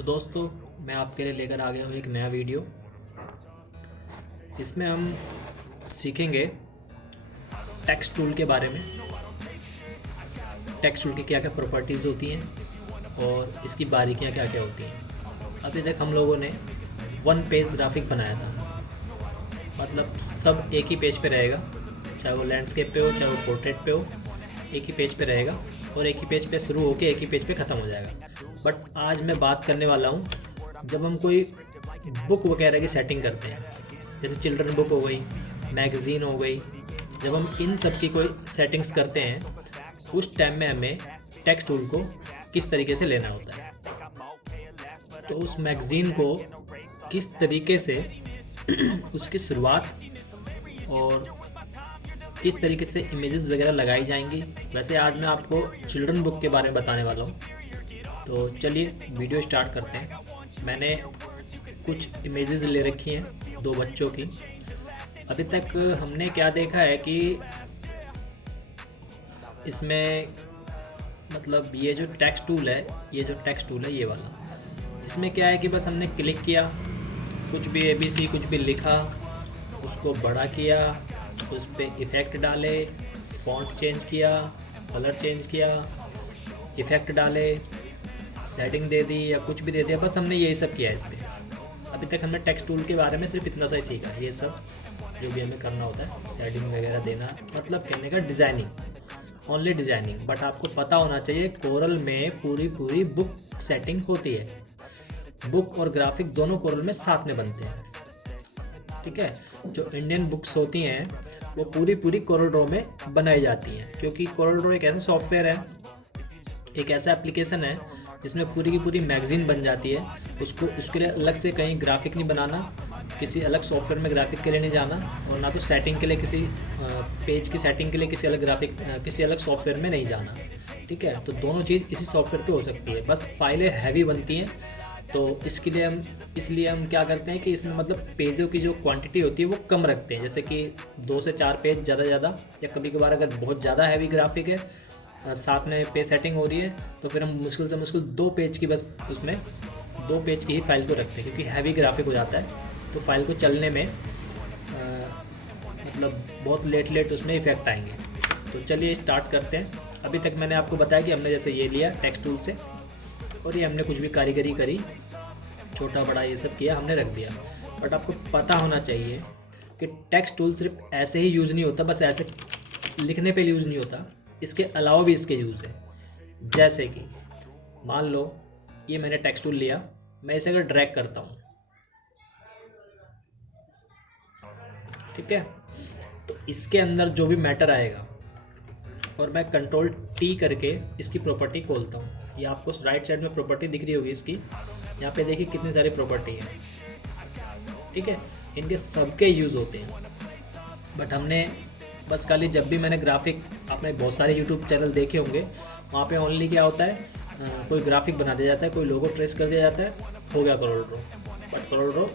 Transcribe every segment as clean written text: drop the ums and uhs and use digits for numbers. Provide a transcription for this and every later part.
तो दोस्तों, मैं आपके लिए लेकर आ गया हूँ एक नया वीडियो। इसमें हम सीखेंगे टेक्स्ट टूल के बारे में। टेक्स्ट टूल की क्या क्या प्रॉपर्टीज़ होती हैं और इसकी बारीकियाँ क्या क्या होती हैं। अभी तक हम लोगों ने वन पेज ग्राफिक बनाया था, मतलब सब एक ही पेज पे रहेगा, चाहे वो लैंडस्केप पे हो चाहे वो पोर्ट्रेट पे हो, एक ही पेज पे रहेगा और एक ही पेज पे शुरू होकर एक ही पेज पे ख़त्म हो जाएगा। बट आज मैं बात करने वाला हूँ जब हम कोई बुक वगैरह की सेटिंग करते हैं, जैसे चिल्ड्रन बुक हो गई, मैगज़ीन हो गई, जब हम इन सब की कोई सेटिंग्स करते हैं उस टाइम में हमें टेक्स्ट टूल को किस तरीके से लेना होता है। तो उस मैगज़ीन को किस तरीके से उसकी शुरुआत और किस तरीके से इमेजेस वगैरह लगाई जाएंगी, वैसे आज मैं आपको चिल्ड्रन बुक के बारे में बताने वाला हूँ। तो चलिए वीडियो स्टार्ट करते हैं। मैंने कुछ इमेजेस ले रखी हैं दो बच्चों की। अभी तक हमने क्या देखा है कि इसमें मतलब ये जो टेक्स्ट टूल है ये वाला, इसमें क्या है कि बस हमने क्लिक किया, कुछ भी ABC कुछ भी लिखा, उसको बड़ा किया, उस पर इफ़ेक्ट डाले, फॉन्ट चेंज किया, कलर चेंज किया, इफ़ेक्ट डाले, सेटिंग दे दी या कुछ भी दे दिया, बस हमने यही सब किया है इसमें। अभी तक हमने टेक्स्ट टूल के बारे में सिर्फ इतना सा ही सीखा है। ये सब जो भी हमें करना होता है, सेटिंग वगैरह देना, मतलब कहने का डिज़ाइनिंग, ओनली डिज़ाइनिंग। बट आपको पता होना चाहिए कोरल में पूरी बुक सेटिंग होती है। बुक और ग्राफिक दोनों कोरल में साथ में बनते हैं, ठीक है। जो इंडियन बुक्स होती हैं वो पूरी कोरल ड्रॉ में बनाई जाती हैं, क्योंकि कोरल ड्रॉ एक ऐसा सॉफ्टवेयर है, एक ऐसा एप्लीकेशन है जिसमें पूरी की पूरी मैगज़ीन बन जाती है। उसको उसके लिए अलग से कहीं ग्राफिक नहीं बनाना, किसी अलग सॉफ्टवेयर में ग्राफिक के लिए नहीं जाना, और ना तो सेटिंग के लिए किसी पेज की सेटिंग के लिए किसी अलग सॉफ्टवेयर में नहीं जाना, ठीक है। तो दोनों चीज़ इसी सॉफ्टवेयर पे हो सकती है, बस फाइलें हैवी बनती हैं। तो इसलिए हम क्या करते हैं कि इसमें मतलब पेजों की जो क्वांटिटी होती है वो कम रखते हैं, जैसे कि 2 से 4 पेज ज़्यादा, या कभी कभार अगर बहुत ज़्यादा हैवी ग्राफिक है, साथ में पेज सेटिंग हो रही है, तो फिर हम मुश्किल से मुश्किल 2 पेज की, बस उसमें 2 पेज की ही फाइल को रखते हैं, क्योंकि हैवी ग्राफिक हो जाता है तो फाइल को चलने में मतलब बहुत लेट उसमें इफेक्ट आएंगे। तो चलिए स्टार्ट करते हैं। अभी तक मैंने आपको बताया कि हमने जैसे ये लिया टेक्स्ट टूल से, और ये हमने कुछ भी कारीगरी करी, छोटा बड़ा ये सब किया, हमने रख दिया। बट आपको पता होना चाहिए कि टेक्स्ट टूल सिर्फ ऐसे ही यूज़ नहीं होता, बस ऐसे लिखने पे यूज़ नहीं होता, इसके अलावा भी इसके यूज़ है। जैसे कि मान लो ये मैंने टेक्स्ट टूल लिया, मैं इसे अगर ड्रैग करता हूँ, ठीक है, तो इसके अंदर जो भी मैटर आएगा, और मैं Ctrl+T करके इसकी प्रॉपर्टी खोलता हूँ, ये आपको राइट साइड में प्रॉपर्टी दिख रही होगी इसकी, यहाँ पे देखिए कितनी सारी प्रॉपर्टी है, ठीक है। इनके सबके यूज़ होते हैं। बट हमने बस खाली, जब भी मैंने ग्राफिक, आपने बहुत सारे यूट्यूब चैनल देखे होंगे, वहाँ पे ओनली क्या होता है, कोई ग्राफिक बना दिया जाता है, कोई लोगो ट्रेस कर दिया जाता है, हो गया Corel Draw. But Corel Draw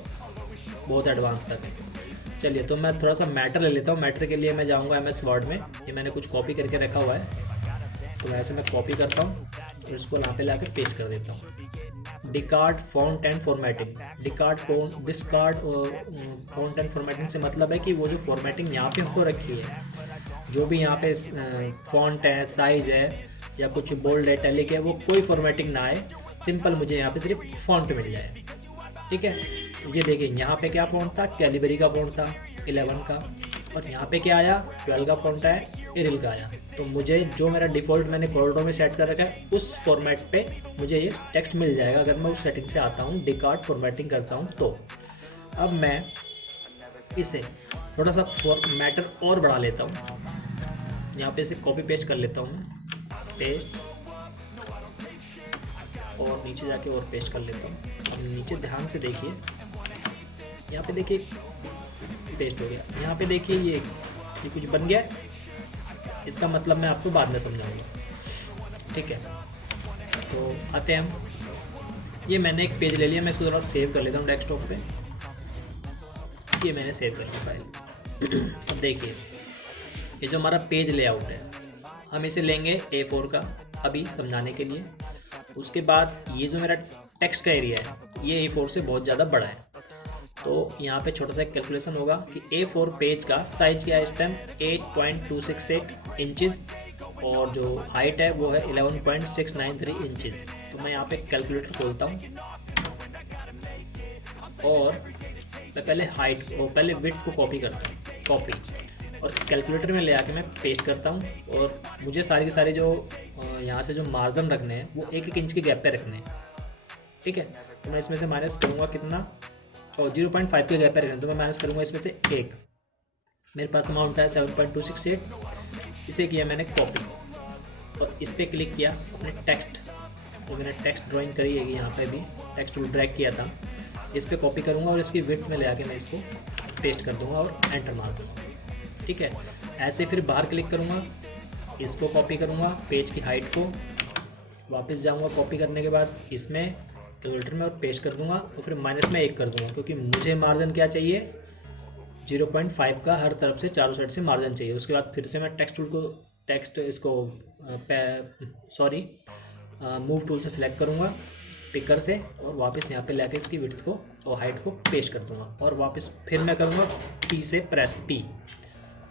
बहुत एडवांस तक है। चलिए, तो मैं थोड़ा सा मैटर ले लेता हूँ। मैटर के लिए मैं जाऊँगा MS वर्ड में, ये मैंने कुछ कॉपी करके रखा हुआ है, तो वैसे मैं कॉपी करता हूँ और इसको यहाँ पे लाके पेस्ट कर देता हूँ। Discard font and formatting. Discard font and formatting से मतलब है कि वो जो फॉर्मेटिंग यहाँ पे हो रखी है, जो भी यहाँ पे फॉन्ट है, साइज है, या कुछ बोल्ड है, टैलिक है, वो कोई फॉर्मेटिंग ना आए, सिंपल मुझे यहाँ पे सिर्फ फॉन्ट मिल जाए, ठीक है। ये देखिए यहाँ पे क्या फॉन्ट था, कैलिबरी का फॉन्ट था 11 का, और यहाँ पे क्या आया, 12 का फॉन्ट आया, एरियल का आया। तो मुझे जो मेरा डिफ़ॉल्ट मैंने कोरल ड्रॉ में सेट कर रखा है, उस फॉर्मेट पे मुझे ये टेक्स्ट मिल जाएगा अगर मैं उस सेटिंग से आता हूँ, डिस्कार्ड फॉर्मेटिंग करता हूँ। तो अब मैं इसे थोड़ा सा मैटर और बढ़ा लेता हूँ, यहाँ पे इसे कॉपी पेस्ट कर लेता हूँ मैं, पेस्ट, और नीचे जाके और पेस्ट कर लेता हूँ। अब नीचे ध्यान से देखिए, यहाँ पे देखिए पेस्ट हो गया, यहाँ पे देखिए ये कुछ बन गया है। इसका मतलब मैं आपको बाद में समझाऊंगा, ठीक है। तो आते हैं हम, ये मैंने एक पेज ले लिया, मैं इसको थोड़ा सेव कर लेता हूँ डेस्कटॉप पे। ये मैंने सेव कर लिया फाइल। अब देखिए ये जो हमारा पेज लेआउट है, हम इसे लेंगे A4 का, अभी समझाने के लिए। उसके बाद ये जो मेरा टेक्स्ट का एरिया है ये A4 से बहुत ज़्यादा बड़ा है, तो यहाँ पे छोटा सा कैलकुलेशन होगा कि A4 पेज का साइज क्या है इस टाइम 8.268 इंचज़ और जो हाइट है वो है 11.693 इंचज़। तो मैं यहाँ पे कैलकुलेटर खोलता हूँ और मैं पहले हाइट को पहले विड्थ को कॉपी करता हूँ, कॉपी, और कैलकुलेटर में ले आके मैं पेस्ट करता हूँ। और मुझे सारे के सारे जो यहाँ से जो मार्जिन रखने हैं वो 1-1 इंच के गैप पे रखने हैं, ठीक है। तो मैं इसमें से माइनस करूँगा कितना, और 0.5 के गैप पे रखने, तो मैं माइनस करूँगा इसमें से 1। मेरे पास अमाउंट है 7.268, इसे किया मैंने कॉपी और इस पर क्लिक किया अपने टेक्स्ट, तो मैंने टेक्स्ट ड्राइंग करी है यहाँ पे भी, टेक्स्ट टूल ड्रैग किया था, इस पर कॉपी करूँगा और इसकी विड्थ में ले आके मैं इसको पेस्ट कर दूँगा और एंटर मार दूँगा, ठीक है। ऐसे फिर बाहर क्लिक करूँगा, इसको कॉपी करूँगा पेज की हाइट को, वापस जाऊँगा कॉपी करने के बाद इसमें कैलकुलेटर में और पेस्ट कर दूँगा और फिर माइनस में 1 कर दूँगा, क्योंकि मुझे मार्जिन क्या चाहिए 0.5 का हर तरफ से चारों साइड से मार्जिन चाहिए। उसके बाद फिर से मैं टेक्स्ट टूल को मूव टूल से सिलेक्ट करूँगा पिकर से और वापस यहाँ पे लेके इसकी विड्थ को और हाइट को पेस्ट कर दूँगा और वापस फिर मैं करूँगा P से प्रेस P,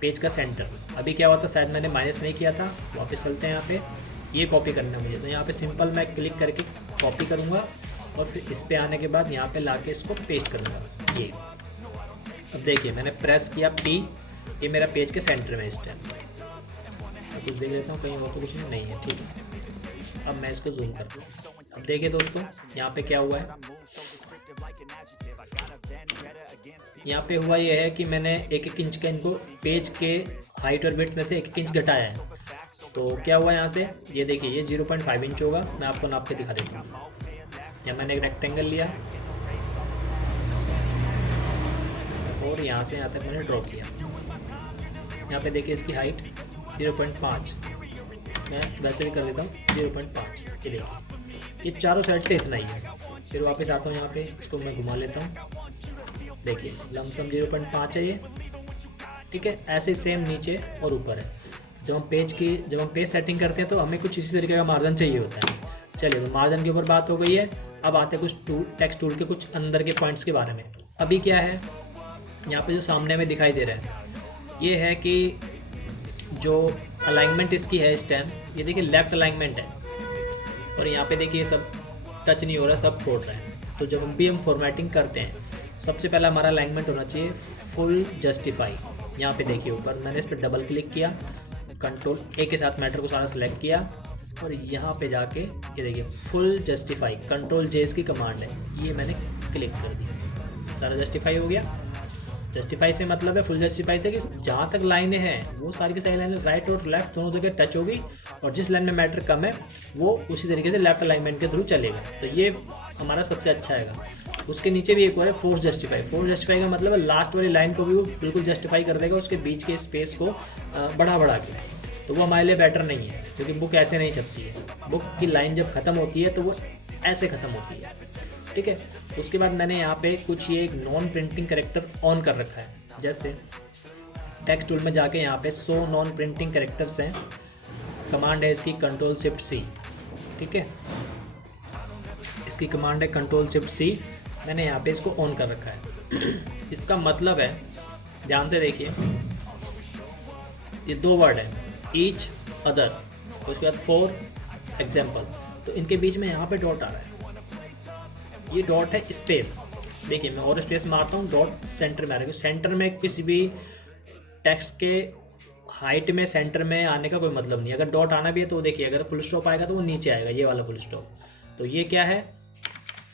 पेज का सेंटर। अभी क्या हुआ था, शायद मैंने माइनस नहीं किया था। वापस चलते हैं, यहाँ पे ये कॉपी करना है मुझे, तो यहाँ पे सिंपल मैं क्लिक करके कॉपी करूँगा और फिर इस पे आने के बाद यहाँ पे लाके इसको पेस्ट करूँगा ये। अब देखिए मैंने प्रेस किया P, ये मेरा पेज के सेंटर में इस टाइम। कुछ देख लेता हूँ कहीं और तो कुछ नहीं है, ठीक है। अब मैं इसको जूम करता हूँ। अब देखिए दोस्तों यहाँ पे क्या हुआ है, यहाँ पे हुआ ये है कि मैंने 1-1 इंच का इनको पेज के हाइट और विड्थ में से 1-1 इंच घटाया है। तो क्या हुआ यहाँ से, ये देखिए ये 0.5 इंच होगा, मैं आपको नाप के दिखा देता हूँ। यहाँ मैंने एक रेक्टेंगल लिया और यहाँ से यहाँ तक मैंने ड्रॉ किया। यहाँ पे देखिए इसकी हाइट 0.5, मैं वैसे भी कर देता हूँ 0.5, ये देखिए ये चारों साइड से इतना ही है। फिर वापस आता हूँ यहाँ पे, इसको मैं घुमा लेता हूँ, देखिए लमसम 0.5 है ये, ठीक है। ऐसे सेम नीचे और ऊपर है। जब हम पेज सेटिंग करते हैं तो हमें कुछ इसी तरीके का मार्जिन चाहिए होता है। चलिए तो मार्जिन के ऊपर बात हो गई है, अब आते हैं कुछ टेक्स्ट टूल के कुछ अंदर के पॉइंट्स के बारे में। अभी क्या है यहाँ पे जो सामने में दिखाई दे रहा है ये है कि जो अलाइनमेंट इसकी है इस टाइम, ये देखिए लेफ्ट अलाइनमेंट है और यहाँ पे देखिए सब टच नहीं हो रहा, सब छोड़ रहा है। तो जब हम फॉर्मेटिंग करते हैं सबसे पहला हमारा अलाइनमेंट होना चाहिए फुल जस्टिफाई। यहाँ पे देखिए ऊपर मैंने इस पर डबल क्लिक किया, कंट्रोल A के साथ मैटर को सारा सेलेक्ट किया और यहाँ पे जाके ये देखिए फुल जस्टिफाई, कंट्रोल J इसकी कमांड है, ये मैंने क्लिक कर दिया, सारा जस्टिफाई हो गया। जस्टिफाई से मतलब है फुल जस्टिफाई से कि जहाँ तक लाइनें हैं वो सारी की सारी लाइनें राइट और लेफ्ट दोनों जगह टच होगी और जिस लाइन में मैटर कम है वो उसी तरीके से लेफ्ट अलाइनमेंट के थ्रू चलेगा। तो ये हमारा सबसे अच्छा है। उसके नीचे भी एक और है फोर्स जस्टिफाई। फोर्स जस्टिफाई का मतलब है लास्ट वाली लाइन को भी वो बिल्कुल जस्टिफाई कर देगा, उसके बीच के स्पेस को बढ़ा के। तो वो हमारे लिए बेटर नहीं है क्योंकि बुक ऐसे नहीं छपती है। बुक की लाइन जब ख़त्म होती है तो वो ऐसे ख़त्म होती है, ठीक है। उसके बाद मैंने यहाँ पे कुछ ये एक नॉन प्रिंटिंग कैरेक्टर ऑन कर रखा है। जैसे टेक्स्ट टूल में जाके यहाँ पे 100 नॉन प्रिंटिंग कैरेक्टर्स हैं, कमांड है इसकी कंट्रोल शिफ्ट C, ठीक है। इसकी कमांड है कंट्रोल शिफ्ट C, मैंने यहाँ पे इसको ऑन कर रखा है। इसका मतलब है, ध्यान से देखिए, ये 2 वर्ड है ईच अदर, उसके बाद फॉर एग्जाम्पल, तो इनके बीच में यहाँ पे डॉट आ रहा है। ये डॉट है स्पेस, देखिए मैं और स्पेस मारता हूँ, डॉट सेंटर में आ रहा है। सेंटर में किसी भी टेक्स्ट के हाइट में सेंटर में आने का कोई मतलब नहीं। अगर डॉट आना भी है तो देखिए अगर फुल स्टॉप आएगा तो वो नीचे आएगा, ये वाला फुल स्टॉप। तो ये क्या है,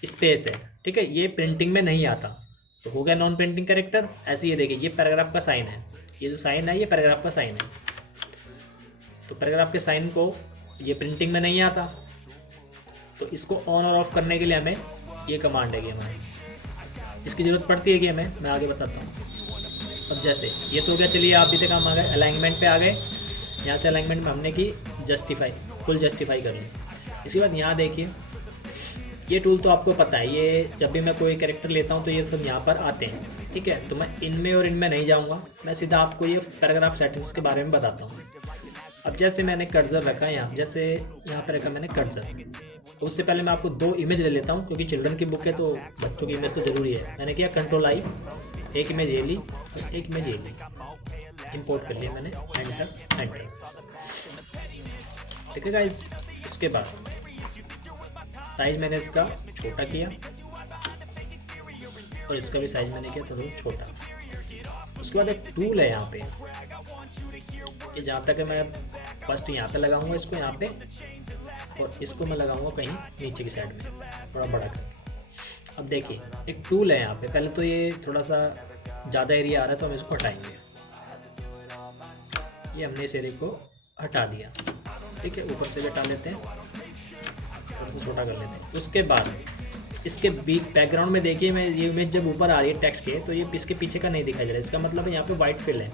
स्पेस है, ठीक है। ये प्रिंटिंग में नहीं आता, तो हो गया नॉन प्रिंटिंग कैरेक्टर। ऐसे ये देखिए ये पैराग्राफ का साइन है, ये जो साइन है ये पैराग्राफ का साइन है। तो पैराग्राफ के साइन को ये प्रिंटिंग में नहीं आता, तो इसको ऑन और ऑफ करने के लिए हमें ये कमांड है कि हमें इसकी ज़रूरत पड़ती है कि मैं आगे बताता हूँ। अब जैसे ये तो हो गया, चलिए आप भी तक हम आ गए अलाइनमेंट पे आ गए। यहाँ से अलाइनमेंट में हमने की जस्टिफाई, फुल जस्टिफाई कर ली। इसके बाद यहाँ देखिए ये टूल तो आपको पता है, ये जब भी मैं कोई कैरेक्टर लेता हूँ तो ये सब यहाँ पर आते हैं, ठीक है। तो मैं इनमें और इनमें नहीं जाऊँगा, मैं सीधा आपको ये पैराग्राफ सेटिंग्स के बारे में बताता हूँ। अब जैसे मैंने कर्सर रखा है यहाँ, जैसे यहाँ पर रखा मैंने कर्सर, उससे पहले मैं आपको 2 इमेज ले लेता हूँ, क्योंकि चिल्ड्रन की बुक है तो बच्चों की इमेज तो ज़रूरी है। मैंने किया कंट्रोल आई, एक इमेज ये ली और एक इमेज ये ली, इंपोर्ट कर लिया मैंने, एंटर एंटर। ठीक है गाइस, उसके बाद साइज मैंने इसका छोटा किया और इसका भी साइज मैंने किया थोड़ा छोटा। उसके बाद एक टूल है यहाँ पे, ये जहाँ तक है मैं फर्स्ट यहाँ पे लगाऊंगा इसको, यहाँ पे, और इसको मैं लगाऊंगा कहीं नीचे की साइड में थोड़ा बड़ा करके। अब देखिए एक टूल है यहाँ पे, पहले तो ये थोड़ा सा ज़्यादा एरिया आ रहा है तो हम इसको हटाएंगे। ये हमने इस एरिया को हटा दिया। ठीक है, ऊपर से भी हटा लेते हैं, थोड़ा सा छोटा कर लेते हैं। उसके बाद इसके बैकग्राउंड में देखिए, मैं ये इमेज जब ऊपर आ रही है टेक्स्ट के, तो ये इसके पीछे का नहीं दिखाई दे रहा है, इसका मतलब है यहाँ पे वाइट फिल है।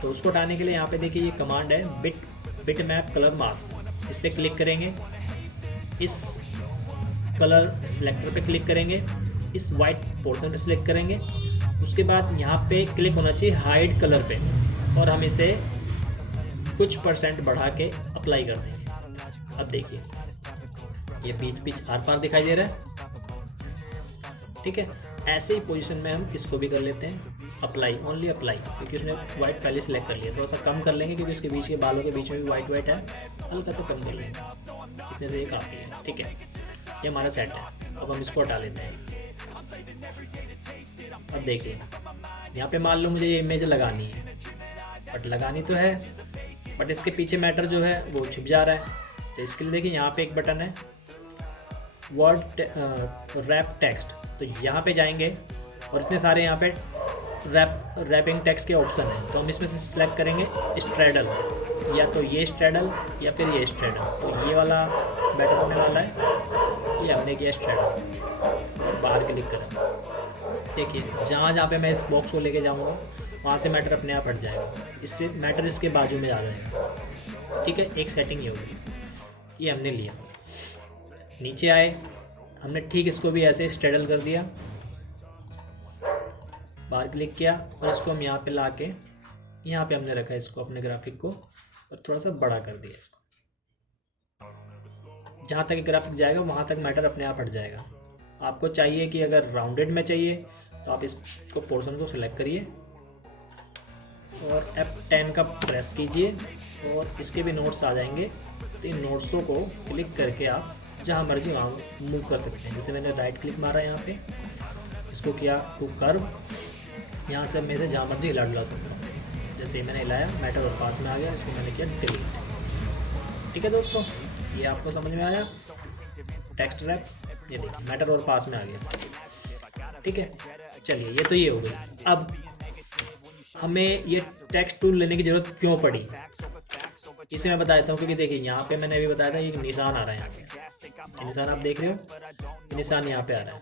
तो उसको हटाने के लिए यहाँ पे देखिए ये कमांड है बिट मैप कलर मास्क, इस पर क्लिक करेंगे, इस कलर सिलेक्टर पे क्लिक करेंगे, इस वाइट पोर्शन पे सिलेक्ट करेंगे। उसके बाद यहाँ पे क्लिक होना चाहिए हाइड कलर पे, और हम इसे कुछ % बढ़ा के अप्लाई कर देंगे। अब देखिए ये बीच आर पार दिखाई दे रहा है। ठीक है, ऐसे ही पोजीशन में हम इसको भी कर लेते हैं अप्लाई, ओनली अप्लाई, क्योंकि उसने वाइट पहले सेलेक्ट कर लिया। थोड़ा सा कम कर लेंगे क्योंकि इसके बीच के बालों के बीच में भी वाइट है, हल्का सा कम कर लेंगे, इतने से ये काफ़ी है। ठीक है, ये हमारा सेट है। अब हम इसको हटा लेते हैं। अब देखिए यहाँ पे मान लो मुझे ये इमेज लगानी है, बट लगानी तो है, बट इसके पीछे मैटर जो है वो छुप जा रहा है। तो इसके लिए देखिए यहाँ पे एक बटन है वर्ड रैप टेक्स्ट, तो यहाँ पे जाएंगे और इतने सारे यहाँ पे रैपिंग टेक्स्ट के ऑप्शन है। तो हम इसमें से सिलेक्ट करेंगे स्ट्रेडल, या तो ये स्ट्रेडल या फिर ये स्ट्रेडल। तो ये वाला बेटर होने वाला है, ये हमने किया स्ट्रेडल और बाहर क्लिक करें। देखिए जहाँ पे मैं इस बॉक्स को लेके जाऊँगा वहाँ से मैटर अपने आप हट जाएगा, इससे मैटर इसके बाजू में आ जाएगा। ठीक है, एक सेटिंग ये होगी, ये हमने लिया। नीचे आए, हमने ठीक इसको भी ऐसे स्ट्रेडल कर दिया, बाहर क्लिक किया, और इसको हम यहाँ पे ला के यहाँ पे हमने रखा है इसको अपने ग्राफिक को, और थोड़ा सा बड़ा कर दिया इसको। जहाँ तक ग्राफिक जाएगा वहाँ तक मैटर अपने आप हट जाएगा। आपको चाहिए कि अगर राउंडेड में चाहिए तो आप इसको पोर्शन को सिलेक्ट करिए और F10 का प्रेस कीजिए और इसके भी नोट्स आ जाएंगे। तो इन नोट्सों को क्लिक करके आप जहाँ मर्जी वहाँ मूव कर सकते हैं। जैसे मैंने राइट क्लिक मारा यहाँ पे, इसको किया टू कर्व, यहाँ से मैं जहाँ मर्जी हिला डुला सकता हूँ। जैसे ही मैंने हिलाया मैटर और पास में आ गया, इसको मैंने किया डिलीट। ठीक है दोस्तों, ये आपको समझ में आया टेक्स्ट रैप, ये देखिए मैटर और पास में आ गया। ठीक है, चलिए ये तो ये हो गई। अब हमें ये टेक्स्ट टूल लेने की ज़रूरत क्यों पड़ी, इसे मैं बता देता हूँ। क्योंकि देखिए यहाँ पे मैंने अभी बताया था, ये निशान आ रहा है यहाँ पे, निशान आप देख रहे हो, निशान यहाँ पे आ रहा है।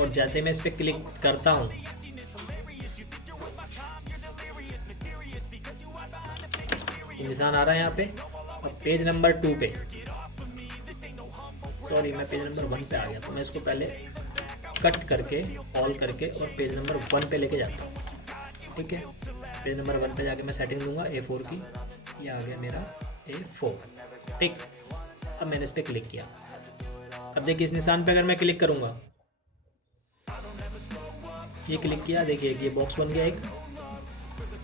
और जैसे मैं इस पर क्लिक करता हूँ, निशान आ रहा है यहाँ पे। और पेज नंबर 2 पे, सॉरी मैं पेज नंबर 1 पे आ गया, तो मैं इसको पहले कट करके ऑल करके और पेज नंबर 1 पे लेके जाता हूँ। ठीक है, पेज नंबर 1 पे जाके मैं सेटिंग दूंगा A4 की, ये आ गया मेरा A4। ठीक, अब मैंने इस पर क्लिक किया। अब देखिए इस निशान पे अगर मैं क्लिक करूँगा, ये क्लिक किया, देखिए ये बॉक्स बन गया एक।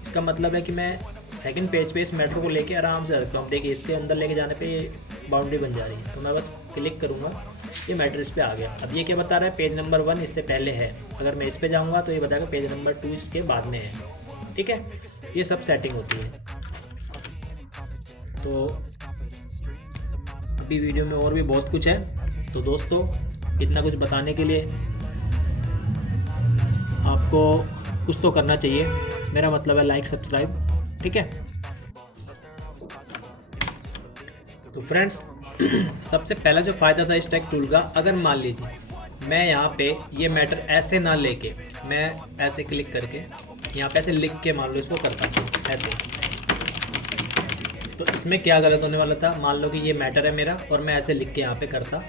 इसका मतलब है कि मैं सेकंड पेज पे इस मैटर को लेके आराम से रखता हूँ। देखिए इसके अंदर लेके जाने पे ये बाउंड्री बन जा रही है, तो मैं बस क्लिक करूँगा, ये मैटर इस पे आ गया। अब ये क्या बता रहा है, पेज नंबर 1 इससे पहले है। अगर मैं इस पे जाऊँगा तो ये बताएगा पेज नंबर 2 इसके बाद में है। ठीक है, ये सब सेटिंग होती है। तो अभी वीडियो में और भी बहुत कुछ है। तो दोस्तों इतना कुछ बताने के लिए आपको कुछ तो करना चाहिए, मेरा मतलब है लाइक सब्सक्राइब। ठीक है, तो फ्रेंड्स सबसे पहला जो फ़ायदा था इस टेक्स्ट टूल का, अगर मान लीजिए मैं यहाँ पे ये मैटर ऐसे ना लेके मैं ऐसे क्लिक करके यहाँ पे ऐसे लिख के मान लो इसको करता हूँ ऐसे, तो इसमें क्या गलत होने वाला था। मान लो कि ये मैटर है मेरा और मैं ऐसे लिख के यहाँ पे करता,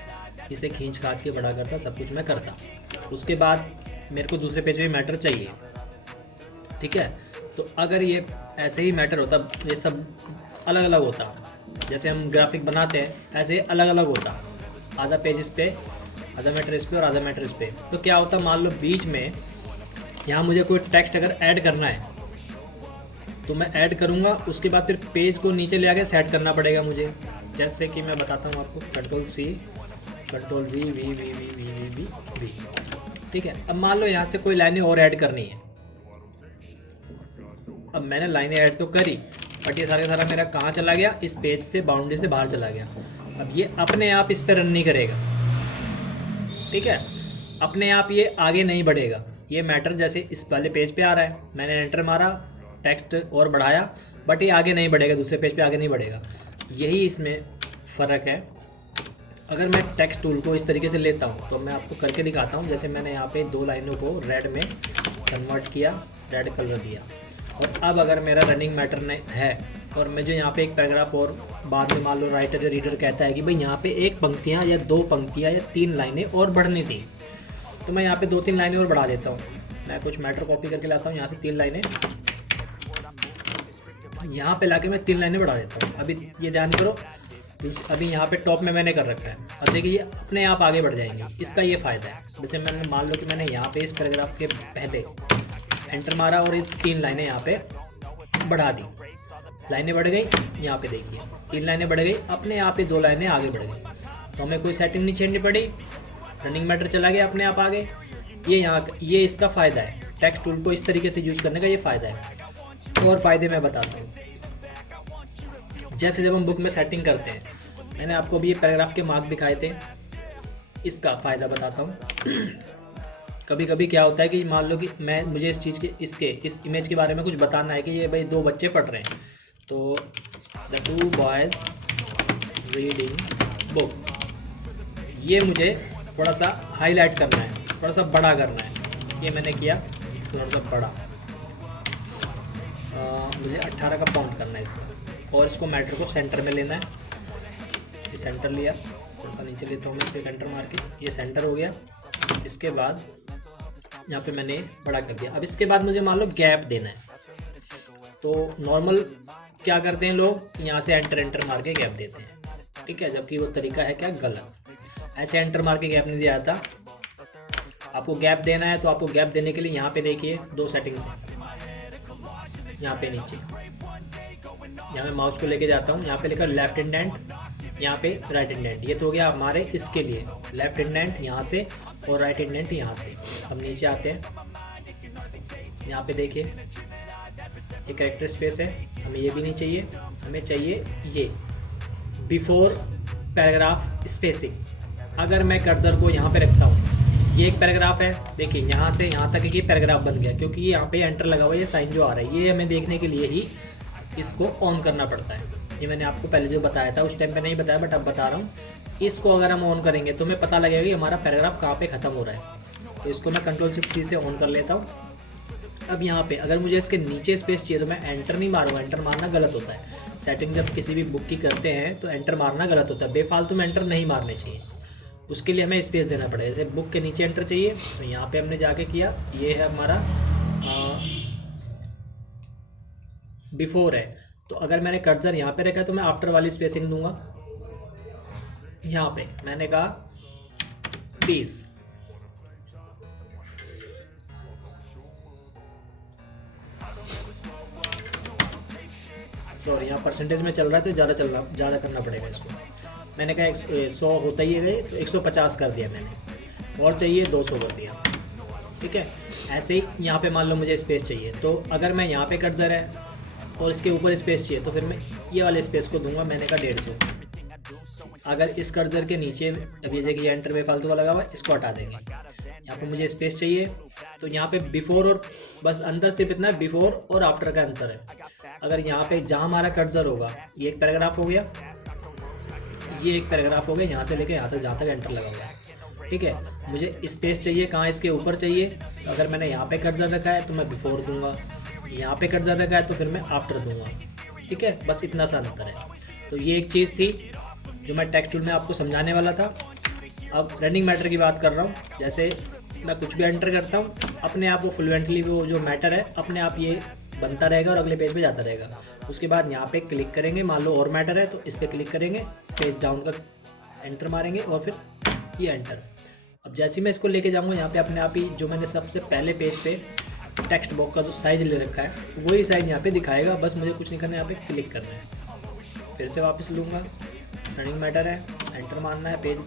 इसे खींच खाच के बड़ा करता, सब कुछ मैं करता। उसके बाद मेरे को दूसरे पेज पे मैटर चाहिए। ठीक है, तो अगर ये ऐसे ही मैटर होता, ये सब अलग अलग होता, जैसे हम ग्राफिक बनाते हैं ऐसे अलग अलग होता, आधा पेज इस पे, आधा मैटर इस पे और आधा मैटर इस पे। तो क्या होता है, मान लो बीच में यहाँ मुझे कोई टेक्स्ट अगर ऐड करना है तो मैं ऐड करूँगा, उसके बाद फिर पेज को नीचे ले आके सेट करना पड़ेगा मुझे। जैसे कि मैं बताता हूँ आपको, Ctrl+C, Ctrl+V, V V V V V V V, ठीक है। अब मान लो यहाँ से कोई लाइनें और ऐड करनी है। अब मैंने लाइनें ऐड तो करी, बट ये सारा मेरा कहाँ चला गया, इस पेज से, बाउंड्री से बाहर चला गया। अब ये अपने आप इस पर रन नहीं करेगा, ठीक है, अपने आप ये आगे नहीं बढ़ेगा। ये मैटर जैसे इस वाले पेज पे आ रहा है, मैंने एंटर मारा, टेक्स्ट और बढ़ाया, बट ये आगे नहीं बढ़ेगा, दूसरे पेज पे आगे नहीं बढ़ेगा। यही इसमें फ़र्क है। अगर मैं टेक्स्ट टूल को इस तरीके से लेता हूँ तो मैं आपको करके दिखाता हूँ। जैसे मैंने यहाँ पे 2 लाइनों को रेड में कन्वर्ट किया, रेड कलर दिया, और अब अगर मेरा रनिंग मैटर ने है और मैं जो यहाँ पे एक पैराग्राफ और बाद में मान लो राइटर या रीडर कहता है कि भाई यहाँ पे 1 पंक्तियाँ या 2 पंक्तियाँ या 3 लाइनें और बढ़नी थी, तो मैं यहाँ पे 2-3 लाइनें और बढ़ा देता हूँ। मैं कुछ मैटर कॉपी करके लाता हूँ, यहाँ से 3 लाइनें यहाँ पे लाके मैं 3 लाइनें बढ़ा देता हूँ। अभी ये ध्यान करो, अभी यहाँ पे टॉप में मैंने कर रखा है। अब देखिए ये अपने आप आगे बढ़ जाएंगे, इसका ये फ़ायदा है। जैसे मैंने मान लो कि मैंने यहाँ पे इस पैराग्राफ के पहले एंटर मारा और ये 3 लाइनें यहाँ पे बढ़ा दी, लाइनें बढ़ गई। यहाँ पे देखिए 3 लाइनें बढ़ गई, अपने आप ही 2 लाइनें आगे बढ़ गई, तो हमें कोई सेटिंग नहीं छेड़नी पड़ी, रनिंग मैटर चला गया अपने आप आगे। ये इसका फ़ायदा है, टेक्स्ट टूल को इस तरीके से यूज़ करने का ये फ़ायदा है। और फ़ायदे मैं बताता हूँ, जैसे जब हम बुक में सेटिंग करते हैं, मैंने आपको अभी ये पैराग्राफ के मार्क दिखाए थे, इसका फ़ायदा बताता हूँ। कभी कभी क्या होता है कि मान लो कि मुझे इस चीज़ के इस इमेज के बारे में कुछ बताना है कि ये भाई 2 बच्चे पढ़ रहे हैं, तो द 2 बॉयज़ रीडिंग बुक, ये मुझे थोड़ा सा हाईलाइट करना है, थोड़ा सा बड़ा करना है। ये मैंने किया, इसको थोड़ा सा बड़ा, मुझे 18 का फॉन्ट करना है इसका, और इसको मैटर को सेंटर में लेना है। ये सेंटर लिया, थोड़ा सा नीचे लेता हूँ मैं, इस पर एंटर मार के, ये सेंटर हो गया। इसके बाद यहाँ पे मैंने बड़ा कर दिया। अब इसके बाद मुझे मान लो गैप देना है, तो नॉर्मल क्या करते हैं लोग, यहाँ से एंटर मार के गैप देते हैं, ठीक है, जबकि वो तरीका है क्या, गलत। ऐसे एंटर मार के गैप नहीं दिया जाता। आपको गैप देना है तो आपको गैप देने के लिए यहाँ पे देखिए 2 सेटिंग्स हैं। यहाँ पे नीचे, यहाँ मैं माउस को लेके जाता हूँ, यहाँ पे लिखा लेफ्ट इंडेंट, यहाँ पे राइट इंडेंट। ये तो हो गया हमारे इसके लिए, लेफ्ट इंडेंट यहाँ से और राइट इंडेंट यहाँ से। हम नीचे आते हैं, यहाँ पे देखिए ये कैरेक्टर स्पेस है, हमें ये भी नहीं चाहिए, हमें चाहिए ये बिफोर पैराग्राफ स्पेसिंग। अगर मैं कर्सर को यहाँ पे रखता हूँ, ये एक पैराग्राफ है, देखिए यहाँ से यहाँ तक ये पैराग्राफ बन गया, क्योंकि ये यहाँ पे एंटर लगा हुआ है, ये साइन जो आ रहा है, ये हमें देखने के लिए ही इसको ऑन करना पड़ता है। ये मैंने आपको पहले जो बताया था, उस टाइम पे नहीं बताया, बट अब बता रहा हूँ। इसको अगर हम ऑन करेंगे तो हमें पता लगेगा कि हमारा पैराग्राफ कहाँ पे ख़त्म हो रहा है। तो इसको मैं Ctrl+Shift+C से ऑन कर लेता हूँ। अब यहाँ पे अगर मुझे इसके नीचे स्पेस चाहिए तो मैं एंटर नहीं मारूंगा, एंटर मारना गलत होता है। सेटिंग जब किसी भी बुक की करते हैं तो एंटर मारना गलत होता है, बेफालतू में एंटर नहीं मारने चाहिए। उसके लिए हमें स्पेस देना पड़ेगा। जैसे बुक के नीचे एंटर चाहिए तो यहाँ पे हमने जाके किया, ये है हमारा बिफोर है। तो अगर मैंने कर्सर यहाँ पे रखा तो मैं आफ्टर वाली स्पेसिंग दूंगा। यहाँ पे मैंने कहा 20, सॉरी यहाँ परसेंटेज में चल रहा है तो ज़्यादा करना पड़ेगा इसको। मैंने कहा 100 होता ही है तो 150 कर दिया मैंने, और चाहिए 200 कर दिया, ठीक है। ऐसे ही यहाँ पे मान लो मुझे स्पेस चाहिए, तो अगर मैं यहाँ पे कर्सर है और इसके ऊपर स्पेस चाहिए तो फिर मैं ये वाले स्पेस को दूंगा, मैंने कहा 150। अगर इस कर्सर के नीचे अब ये जगह एंटर पे फालतू वाला लगा हुआ है, इसको हटा देंगे। यहाँ पे मुझे स्पेस चाहिए तो यहाँ पे बिफोर और बस अंदर सिर्फ इतना बिफोर और आफ्टर का अंतर है। अगर यहाँ पे जहाँ हमारा कर्सर होगा, ये एक पैराग्राफ हो गया, ये एक पैराग्राफ हो गया, यहाँ से लेके यहाँ तक जहाँ तक एंटर लगा हुआ है, ठीक है। मुझे स्पेस चाहिए कहाँ, इसके ऊपर चाहिए। तो अगर मैंने यहाँ पे कर्सर रखा है तो मैं बिफोर दूंगा, यहाँ पे कर्सर रखा है तो फिर मैं आफ्टर दूंगा, ठीक है। बस इतना सा अंतर है। तो ये एक चीज़ थी जो मैं टेक्स्ट टूल में आपको समझाने वाला था। अब रनिंग मैटर की बात कर रहा हूँ। जैसे मैं कुछ भी एंटर करता हूँ, अपने आप वो फ्लुएंटली वो जो मैटर है अपने आप ये बनता रहेगा और अगले पेज पे जाता रहेगा। उसके बाद यहाँ पे क्लिक करेंगे, मान लो और मैटर है तो इस पर क्लिक करेंगे, पेज डाउन का एंटर मारेंगे और फिर ये एंटर। अब जैसे ही मैं इसको लेके जाऊँगा यहाँ पे अपने आप ही जो मैंने सबसे पहले पेज पे टेक्स्ट बॉक्स का जो साइज़ ले रखा है वही साइज़ यहाँ पे दिखाएगा। बस मुझे कुछ नहीं करना है, यहाँ पे क्लिक करना है। फिर से वापस लूँगा, रनिंग मैटर है, एंटर मारना है, पेज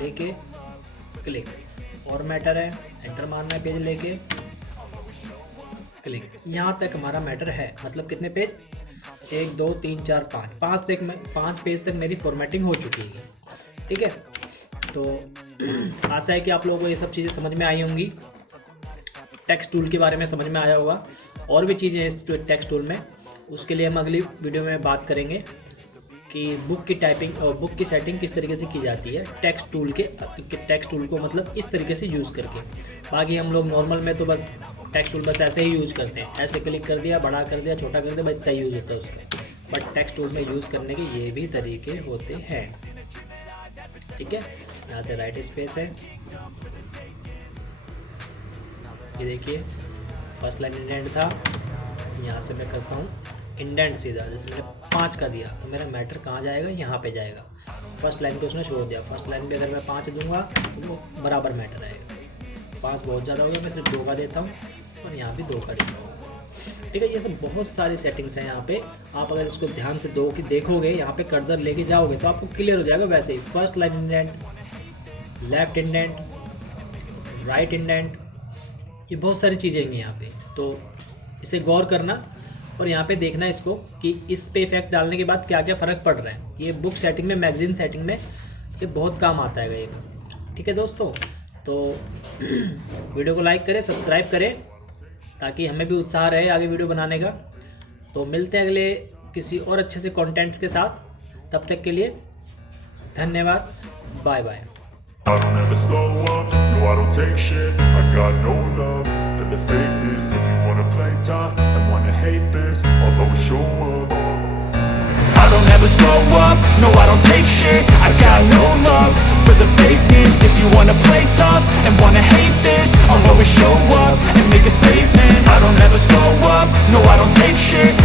लेके क्लिक, और मैटर है, एंटर मारना है, पेज लेके क्लिक। यहाँ तक हमारा मैटर है, मतलब कितने पेज, 1 2 3 4 5 5 पेज तक मेरी फॉर्मेटिंग हो चुकी है। ठीक है, तो आशा है कि आप लोगों को ये सब चीज़ें समझ में आई होंगी, टेक्स्ट टूल के बारे में समझ में आया होगा। और भी चीज़ें हैं इस टेक्स्ट टूल में, उसके लिए हम अगली वीडियो में बात करेंगे कि बुक की टाइपिंग और बुक की सेटिंग किस तरीके से की जाती है टेक्स्ट टूल को मतलब इस तरीके से यूज़ करके। बाकी हम लोग नॉर्मल में तो बस टेक्स्ट टूल बस ऐसे ही यूज़ करते हैं, ऐसे क्लिक कर दिया, बड़ा कर दिया, छोटा कर दिया, बस इतना यूज़ होता है उसका। बट टेक्स्ट टूल में यूज़ करने के ये भी तरीके होते हैं। ठीक है, यहाँ से राइट स्पेस है, ये देखिए फर्स्ट लाइन इंडेंट था, यहाँ से मैं करता हूँ इंडेंट सीधा। जैसे मैंने 5 का दिया तो मेरा मैटर कहाँ जाएगा, यहाँ पे जाएगा। फर्स्ट लाइन को उसने छोड़ दिया, फर्स्ट लाइन में अगर मैं 5 दूंगा तो वो बराबर मैटर आएगा। 5 बहुत ज़्यादा हो गया, मैं सिर्फ 2 का देता हूँ और यहाँ भी 2 का देता हूँ। ठीक है, ये सब बहुत सारी सेटिंग्स हैं यहाँ पे। आप अगर इसको ध्यान से देखोगे, यहाँ पे कर्सर लेके जाओगे तो आपको क्लियर हो जाएगा। वैसे ही first line indent, left indent, right indent, ये बहुत सारी चीज़ें हैं यहाँ पे, तो इसे गौर करना और यहाँ पे देखना इसको कि इस पे इफेक्ट डालने के बाद क्या क्या फ़र्क पड़ रहा है। ये बुक सेटिंग में, मैगजीन सेटिंग में ये बहुत काम आता है ये। ठीक है दोस्तों, तो वीडियो को लाइक करें, सब्सक्राइब करें ताकि हमें भी उत्साह रहे आगे वीडियो बनाने का। तो मिलते हैं अगले किसी और अच्छे से कंटेंट्स के साथ, तब तक के लिए धन्यवाद, bye bye. I don't ever slow up, no I don't take shit. I got no love for the fakeness. If you wanna play tough and wanna hate this, I'll always show up. I don't ever slow up, no I don't take shit. I got no love for the fakeness. If you wanna play tough and wanna hate this, I'll always show up and make a statement. I don't ever slow up, no I don't take shit.